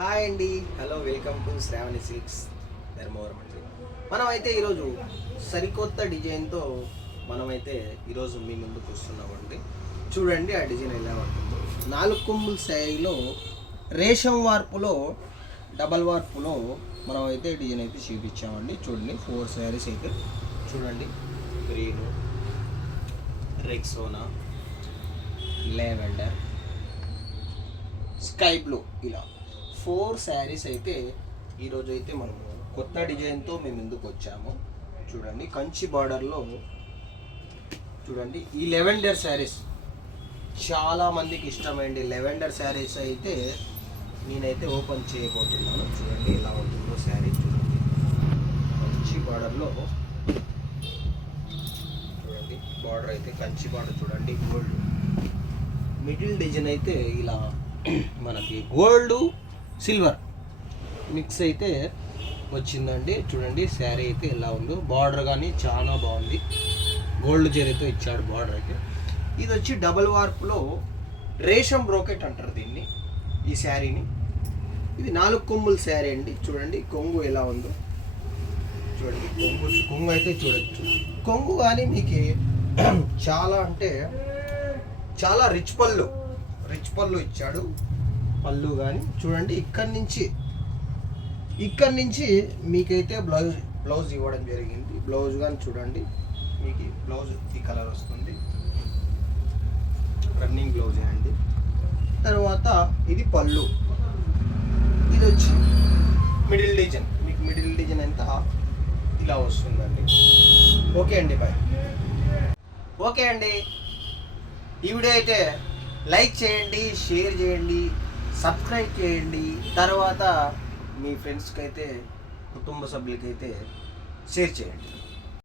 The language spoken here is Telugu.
హాయ్ అండి, hello, welcome to Sravani silks Dharmavaram అండి. మనమైతే ఈరోజు సరికొత్త డిజైన్తో మనమైతే ఈరోజు మీ ముందుకు వస్తున్నామండి. చూడండి ఆ డిజైన్ ఎలా ఉంటుందో. 4 కొమ్ముల శారీలో రేషం వార్పులో డబల్ వార్పులో మనమైతే డిజైన్ అయితే చూపించామండి. చూడండి 4 శారీస్ అయితే చూడండి. Green, Rexona, lavender, sky blue, ఇలా 4 శారీస్ అయితే ఈరోజు అయితే మనము కొత్త డిజైన్తో మేము ముందుకు వచ్చాము. చూడండి కంచి బార్డర్లో చూడండి. ఈ లెవెండర్ శారీస్ చాలా మందికి ఇష్టమైంది. లెవెండర్ శారీస్ అయితే నేనైతే ఓపెన్ చేయబోతున్నాను. చూడండి ఎలా ఉంటుందో శారీ. చూడండి కంచి బార్డర్లో చూడండి. బార్డర్ అయితే కంచి బార్డర్ చూడండి. గోల్డ్ మిడిల్ డిజైన్ అయితే ఇలా మనకి గోల్డ్ సిల్వర్ మిక్స్ అయితే వచ్చిందండి. చూడండి శారీ అయితే ఎలా ఉందో. బార్డర్ కానీ చాలా బాగుంది. గోల్డ్ జరీతో ఇచ్చాడు బార్డర్ అయితే. ఇది వచ్చి డబల్ వార్పులో రేషం బ్రోకెట్ అంటారు దీన్ని, ఈ శారీని. ఇది 4 కొమ్ముల శారీ అండి. చూడండి కొంగు ఎలా ఉందో. చూడండి కొంగు అయితే చూడొచ్చు. కొంగు కానీ మీకు చాలా అంటే చాలా రిచ్ పళ్ళు ఇచ్చాడు. పళ్ళు కానీ చూడండి ఇక్కడి నుంచి మీకైతే బ్లౌజ్ ఇవ్వడం జరిగింది. బ్లౌజ్ కానీ చూడండి, మీకు బ్లౌజ్ ఈ కలర్ వస్తుంది. రన్నింగ్ బ్లౌజ్ అండి. తర్వాత ఇది పళ్ళు. ఇది వచ్చి మిడిల్ డిజైన్. మీకు మిడిల్ డిజైన్ అంతా ఇలా వస్తుందండి. ఓకే అండి, బాయ్. ఓకే అండి, ఈ వీడియో అయితే లైక్ చేయండి, షేర్ చేయండి, సబ్స్క్రైబ్ చేయండి. తర్వాత మీ ఫ్రెండ్స్కి అయితే, కుటుంబ సభ్యులకైతే షేర్ చేయండి.